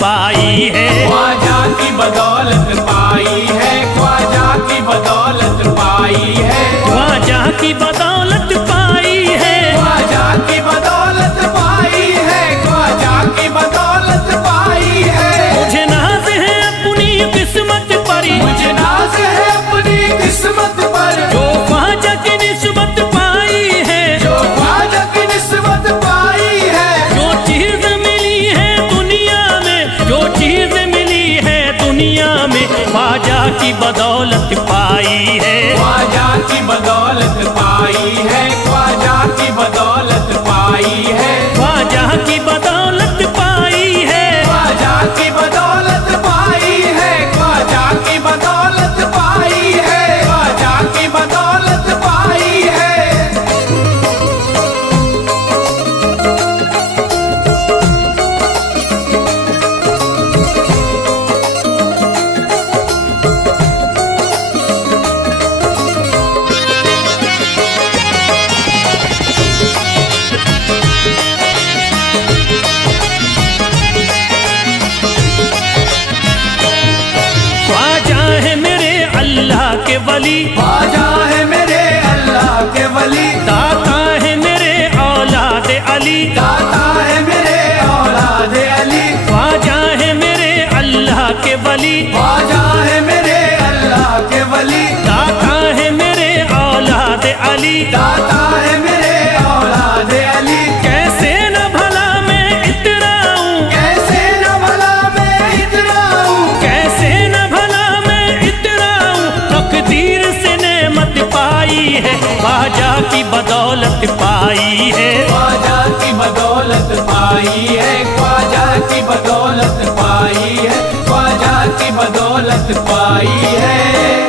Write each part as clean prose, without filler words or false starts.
पाई है। ख्वाजा की बदौलत पाई है, ख्वाजा की बदौलत पाई है, ख्वाजा की बदौलत पाई है, ख्वाजा की बदौलत पाई है, ख्वाजा की बदौलत पाई है। मुझे नाज है अपनी किस्मत पर, मुझे नाज है अपनी किस्मत पर, जो ख्वाजा की निस्बत पाई है, जो ख्वाजा की निस्बत पाई है। जो चीज मिली है दुनिया में, जो चीज मिली है दुनिया में, ख्वाजा की बदौलत पाई है। ख्वाजा की बदौलत पाई है, ख्वाजा की बदौलत पाई है, ख्वाजा की बदौलत पाई है, ख्वाजा की बदौलत पाई है, ख्वाजा की बदौलत पाई है, ख्वाजा की बदौलत पाई है। ख्वाजा है मेरे अल्लाह के वली, ख्वाजा है मेरे अल्लाह के वली, दाता है मेरे औलाद अली, दाता है मेरे औलाद अली, ख्वाजा है मेरे अल्लाह के वली, ख्वाजा है मेरे अल्लाह के वली, दाता है मेरे औलाद अली। दाता है मेरे औलाद अली। कैसे न भला मैं इतराऊं, कैसे न भला मैं इतराऊं, कैसे न भला मैं इतराऊं, तकदीर से नेमत पाई है, ख्वाजा की बदौलत पाई है। ख्वाजा की बदौलत पाई है, ख्वाजा की बदौलत पाई है, ख्वाजा की बदौलत पाई है।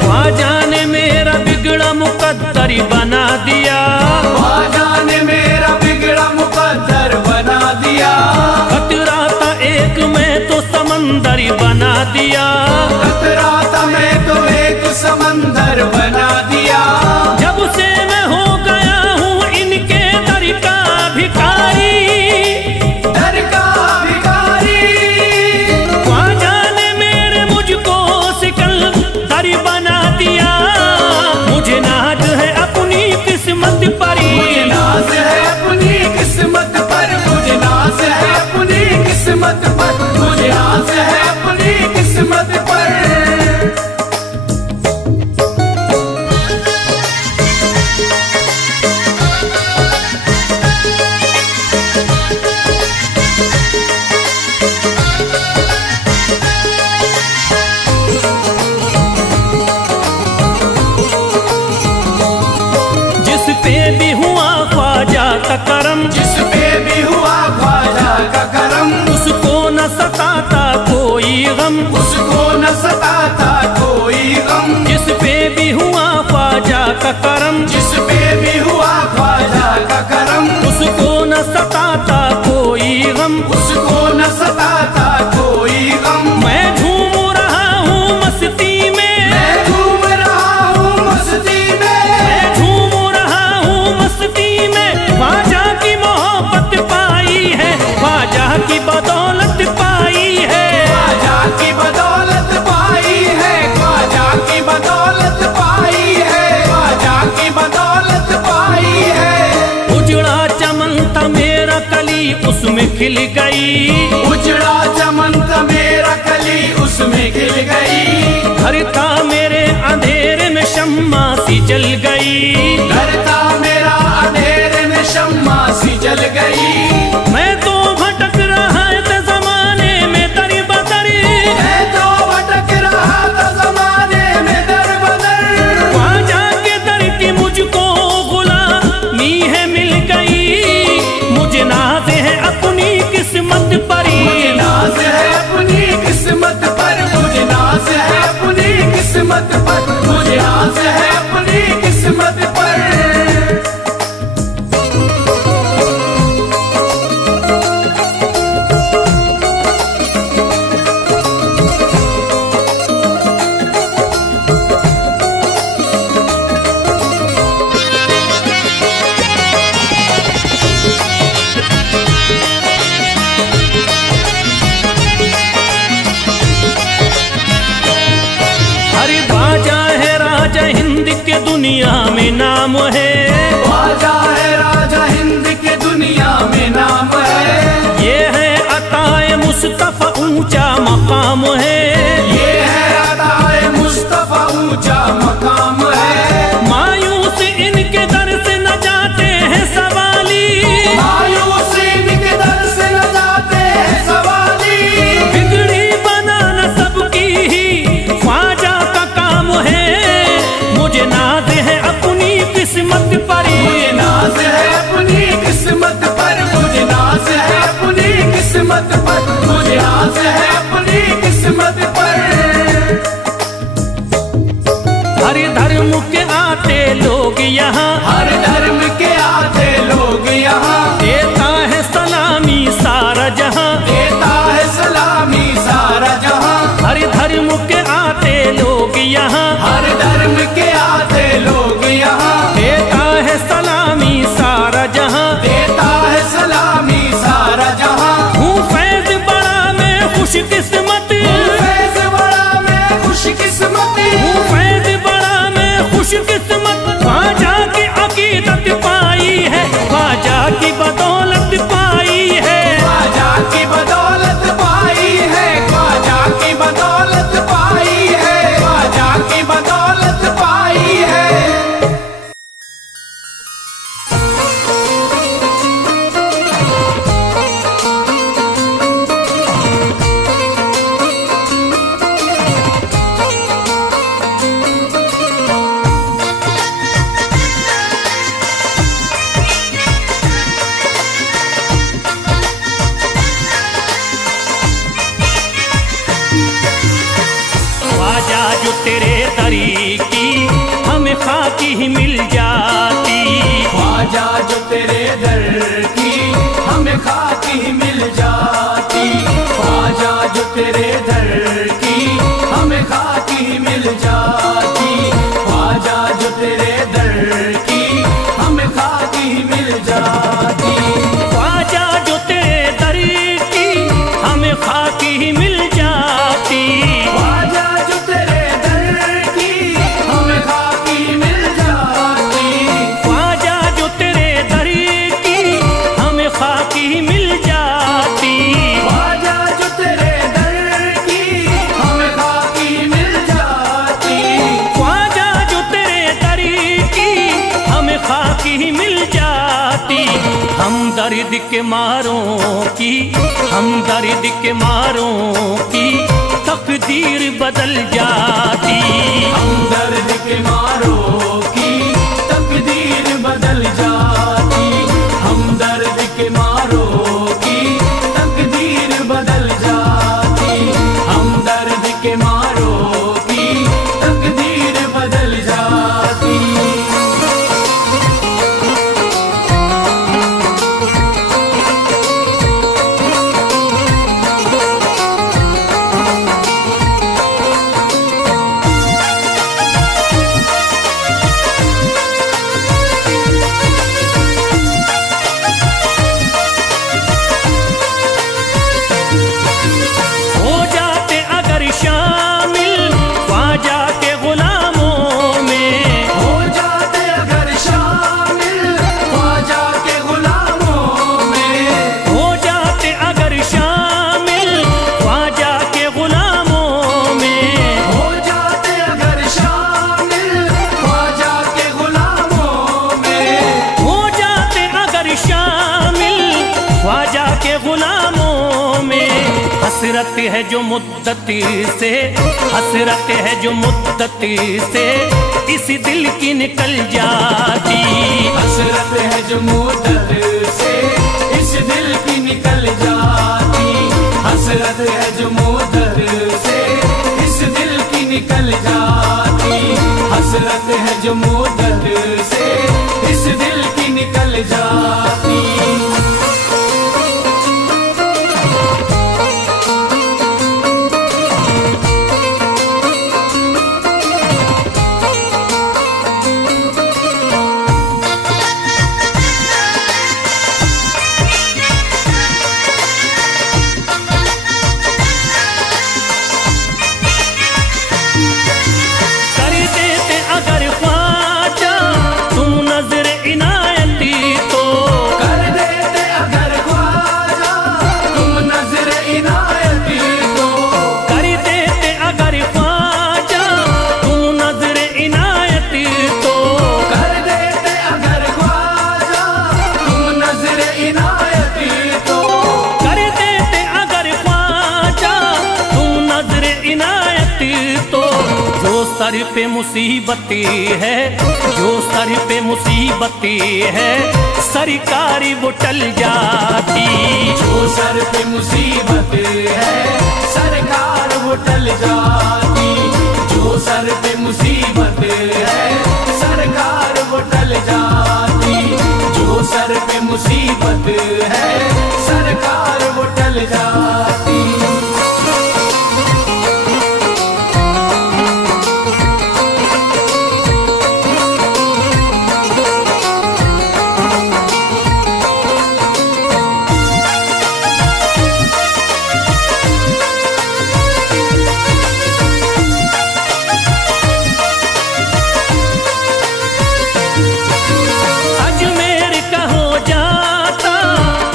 ख्वाजा ने मेरा बिगड़ा मुकद्दर बना दिया, ख्वाजा ने मेरा बिगड़ा मुकद्दर बना दिया, खतरा था एक मैं तो समंदर बना दिया। खतरा था मैं तो एक समंदर बना दिया। जब से मैं हो गया हूँ इनके दर का भिखारी, दर का भिखारी, ख्वाजा ने मेरे मुझको सिकंदर बना दिया। मुझे नाज है अपनी किस्मत पर, मुझे नाज है अपनी किस्मत पर, मुझे नाज है अपनी किस्मत पर, मुझे नाज है अपनी किस्मत पर। जिस पे भी हुआ ख्वाजा का करम, जिस पे भी हुआ ख्वाजा का करम, उसको न सताता कोई गम, उसको न सताता कोई गम। जिस पे भी हुआ ख्वाजा का करम, जिस पे भी हुआ ख्वाजा का करम, उसको न सताता कोई गम। उसको न सताता कोई गम। मैं झूम रहा हूँ मस्ती में, मैं झूम रहा हूँ मस्ती में, मैं झूम रहा हूँ मस्ती में, ख्वाजा की मोहब्बत पाई है, ख्वाजा की बदौलत पाई है। ख्वाजा की बदौलत पाई है, ख्वाजा की बदौलत पाई है, ख्वाजा की बदौलत पाई है। उजड़ा चमन था मेरा कली उसमें खिल गई, उजड़ा चमन था मेरा कली उसमें खिल गई। घर था मेरे अंधेरे में शम्मा सी जल गई, घर था मेरा अंधेरे में शम्मा सी जल गई। मैं तो भटक रहा था जमाने में दर बदर, मैं तो भटक रहा था जमाने में दर बदर। ख्वाजा के दर की मुझको गुलामी है मिल गई। मुझे नाज है अपनी किस्मत पर, मुझे नाज दुनिया में नाम है, ख्वाजा है राजा हिंद के दुनिया में नाम है। ये है अताए मुस्तफा ऊंचा मकाम है, ये है अताए मुस्तफा ऊंचा मकाम है। मायूस इनके दर से न जाते हैं सवाली, मायूस इनके दर से न जाते हैं सवाली। बिगड़ी बनाना सबकी ही ख्वाजा का काम है। मुझे नाज है अपनी किस्मत पर, मुझे नाज है अपनी किस्मत पर, मुझे नाज है अपनी किस्मत पर, मुझे नाज है अपनी किस्मत पर। हर धर्म के आते लोग यहाँ, हर धर्म के आते लोग यहाँ, देता है सलामी सारा जहाँ, देता है सलामी सारा जहाँ। हर धर्म के आते लोग यहाँ, हर धर्म के आते लोग यहाँ, देता है सलामी सारा जहाँ। देता है सलामी सारा जहाँ। हूँ फैज बड़ा मैं खुशकिस्मत, फैज़ बड़ा मैं खुशकिस्मत, हूँ फैज बड़ा मैं खुशकिस्मत। ख्वाजा की अकीदत पाई है, ख्वाजा की बदौलत पाई है, ख्वाजा की बदौलत पाई है, ख्वाजा की बदौलत पाई है, ख्वाजा की बदौलत पाई है। ख्वाजा जो तेरे दरी की हमें खाकी ही मिल जाती, ख्वाजा जो तेरे दर की हमें खाकी ही मिल जाती, ख्वाजा जो तेरे दर की हमें खाकी ही मिल जाती, ख्वाजा जो तेरे दर की हमें खाकी ही मिल जाती। ख्वाजा जो तेरे दरी की हमें खाकी ही मिल जाती, ख्वाजा जो तेरे दर की हमें खाकी मिल जाती, ख्वाजा जो तेरे दरी की हमें खाकी ही मिल जाती, ख्वाजा जो तेरे दर की हमें खाकी मिल जाती, ख्वाजा जो तेरे दरी की हमें खाकी ही मिल जाती। हम दर्द के मारों की, हम दर्द के मारों की तकदीर बदल जाती, हम दर्द के मारों की तकदीर बदल जाती, हम दर्द के मारों की तकदीर बदल जाती, हम दर्द के मारों की तकदीर बदल जाती। हो जाते अगर शामिल ख्वाजा के गुलामों में, हो जाते अगर शामिल ख्वाजा के गुलामों में, हो जाते अगर शामिल ख्वाजा के गुलामों में, हो जाते अगर शामिल ख्वाजा के गुलामों में, हो जाते अगर शामिल ख्वाजा के गुलामों में। हसरत है जो मुद्दती से, हसरत है जो मुद्दती से इस दिल की निकल जाती, हसरत है जो मुद्दत से इस दिल की निकल जाती, हसरत है जो मुद्दत से इस दिल की निकल जाती, हसरत है जो मुद्दत से इस दिल की निकल जाती। कर देते अगर ख्वाजा सर पे मुसीबतें है, जो सर पे मुसीबतें है, सरकारी वो टल जाती। जो सर पे मुसीबत है सरकार वो टल जाती। जो सर पे मुसीबत है सरकार वो टल जाती। जो सर पे मुसीबत है सरकार वो टल जाती।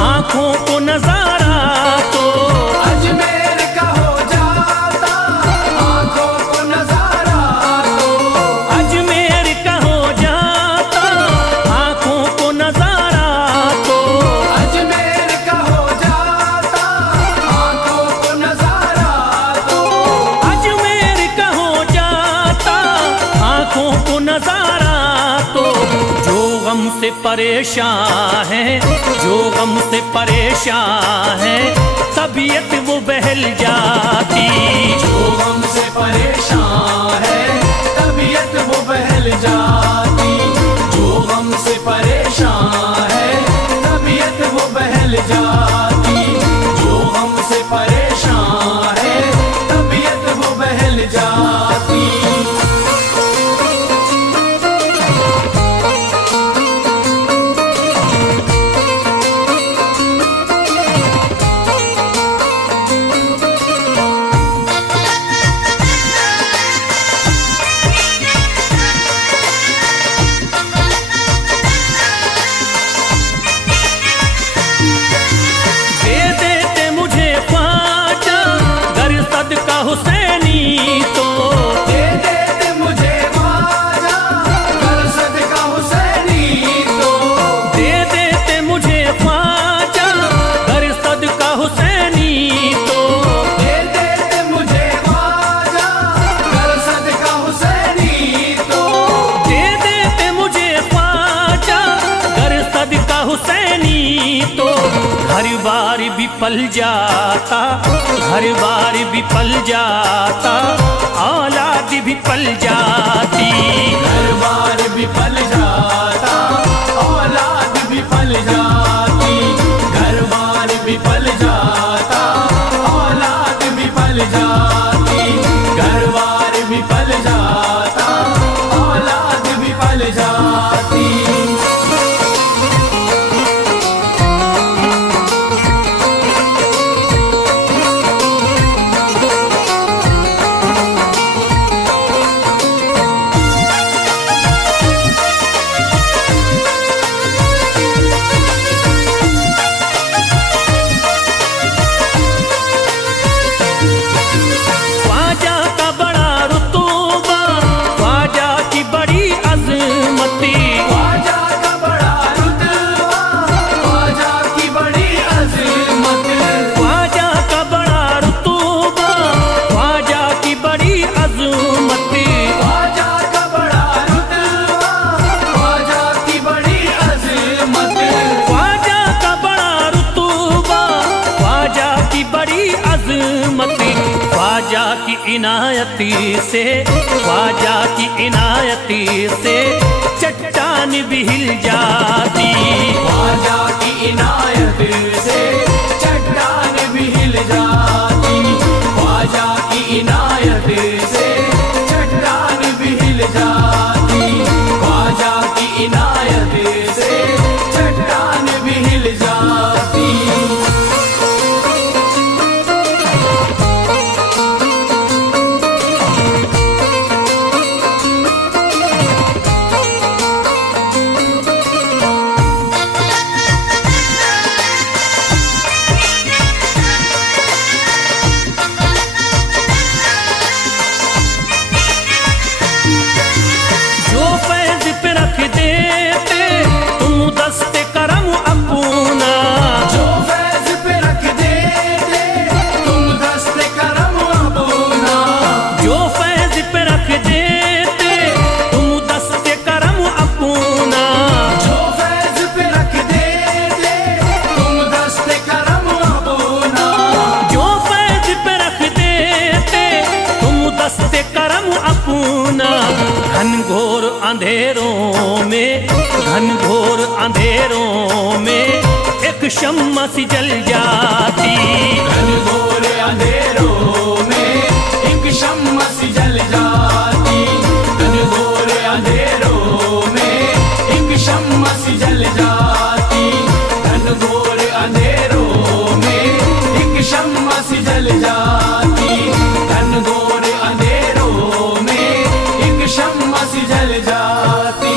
आँखों को नजारा तो अजमेर का हो जाता, आँखों को नजारा तो अजमेर का हो जाता, आँखों को नजारा तो अजमेर का हो जाता, आँखों को नजारा तो अजमेर का हो जाता, आँखों को नजारा तो। जो गम से परेशान है, जो गम से परेशान है, तबीयत वो बहल जाती। जो गम से परेशान है तबीयत वो बहल जाती। जो गम से परेशान है तबीयत वो बहल जाती। जो गम से परेशान है तबीयत वो बहल जाती। हुसैनी तो दे देते मुझे ख्वाजा कर सदका हुसैनी तो। दे देते मुझे ख्वाजा कर सदका हुसैनी तो। दे देते मुझे ख्वाजा कर सदका हुसैनी तो। दे देते मुझे ख्वाजा कर सदका हुसैनी तो। घर बार भी पल जाता, घर बार भी पल जाता, औलाद भी पल जाती। घर बार भी पल जाता, औलाद भी पल जाती। घर बार भी पल जाता, औलाद भी पल जाती। घर बार भी पल जाता, औलाद भी पल जाती। ख्वाजा की इनायती से, ख्वाजा की इनायती से चट्टान भी हिल जाती। ख्वाजा की इनायत से चट्टान भी हिल जाती। ख्वाजा की इनायत से चट्टान भी हिल जाती। ख्वाजा की इनायत से चट्टान भी हिल जाती। अंधेरों में, घनघोर अंधेरों में एक शम्मा सी जल जाती। घनघोर अंधेरों में एक शम्मा सी जल जाती। घनघोर अंधेरों में एक शम्मा सी जल जाती। घनघोर अंधेरों में एक शम्मा सी जल जाती। घनघोर अंधेरों में एक शम्मा सी जल जाती।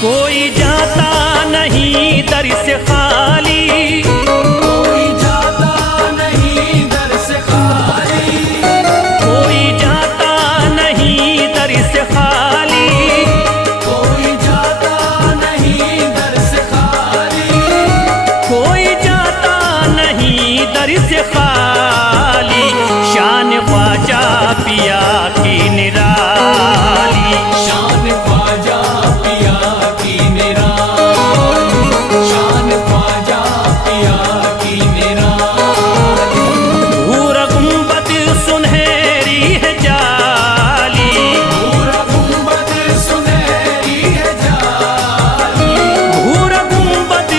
कोई जाता नहीं दर से खाली, कोई जाता नहीं दर से खाली। कोई जाता नहीं दर से खाली, कोई जाता नहीं दर से खाली। कोई जाता नहीं दर से खाली। शान ख्वाजा पिया की निराली, शान ख्वाजा पिया की निराली। शान ख्वाजा पिया की निराली। भूरा गुंबद सुनहरी है जाली, पूरा गुंबद सुनहरी है जाली। भूरा गुंबद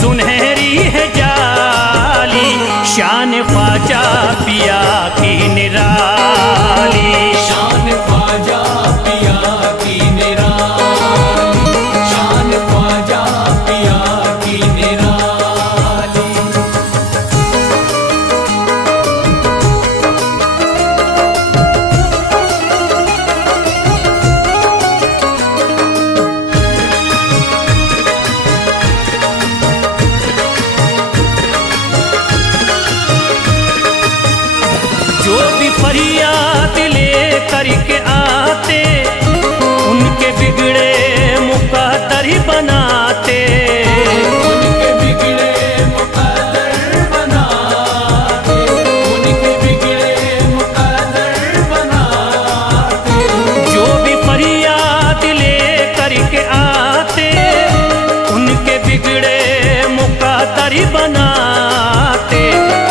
सुनहरी है जाली। शान ख्वाजा पिया की निराली, शान ख्वाजा पिया की निराली। शान ख्वाजा पिया की निराली। जो भी फरियाद ले करके आते उनके बिगड़े मुकद्दर ही बनाते। उनके बिगड़े मुकद्दर बनाते। उनके बिगड़े मुकद्दर बनाते। जो भी फरियाद ले करके आते उनके बिगड़े मुकद्दर ही बनाते।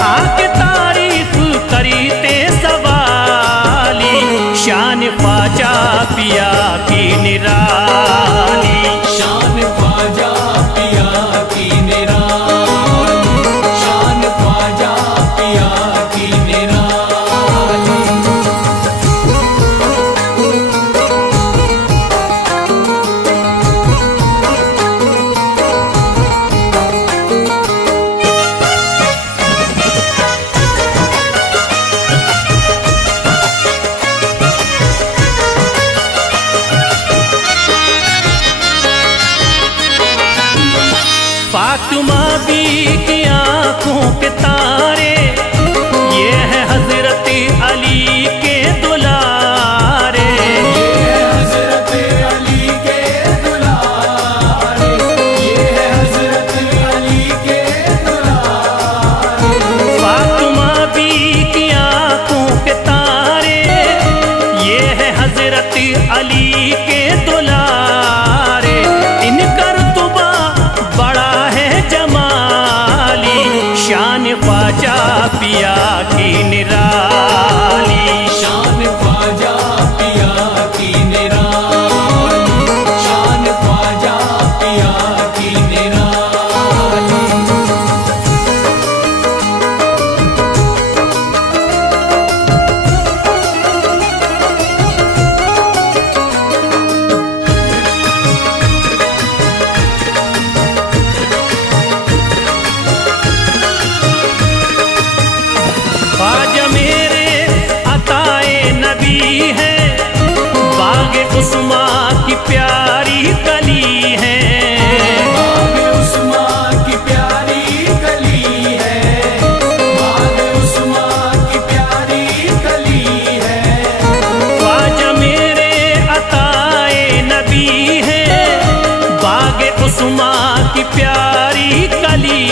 आके तारीफ करते सवाली। शान ख्वाजा पिया की निराली, शान ख्वाजा पिया की निराली। शान ख्वाजा पिया की निराली। फातिमा बी की आंखों के तारे, ये है हजरत अली के दुलारे। ये है हजरत अली के दुलारे। ये है हजरत अली के दुलारे। फातिमा बी की आंखों के तारे, ये है हजरत अली के दुलारे। इनका रुतबा बड़ा है जमाली। शान ख्वाजा पिया की निराली, शान ख्वाजा पिया की निराली। शान ख्वाजा पिया की निराली। ख्वाजा मेरे अताए नबी है, बाग उस्मा की प्यारी कली है। बाग उस्मा की प्यारी कली है। बाग उस्मा की प्यारी कली है। ख्वाजा मेरे अताए नबी है, बाग उस्मा की प्यारी कली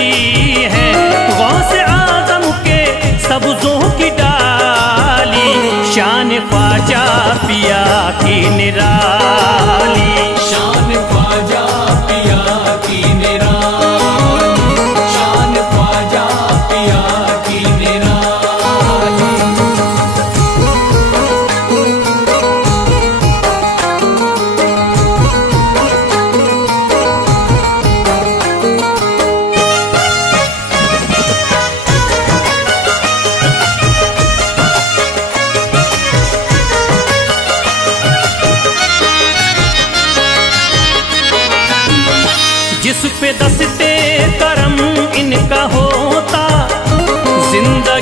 पिया की निराली। शान ख्वाजा पिया की निराली, शान ख्वाजा पिया की निराली। जिस पे दस्ते करम इनका होता, जिंदा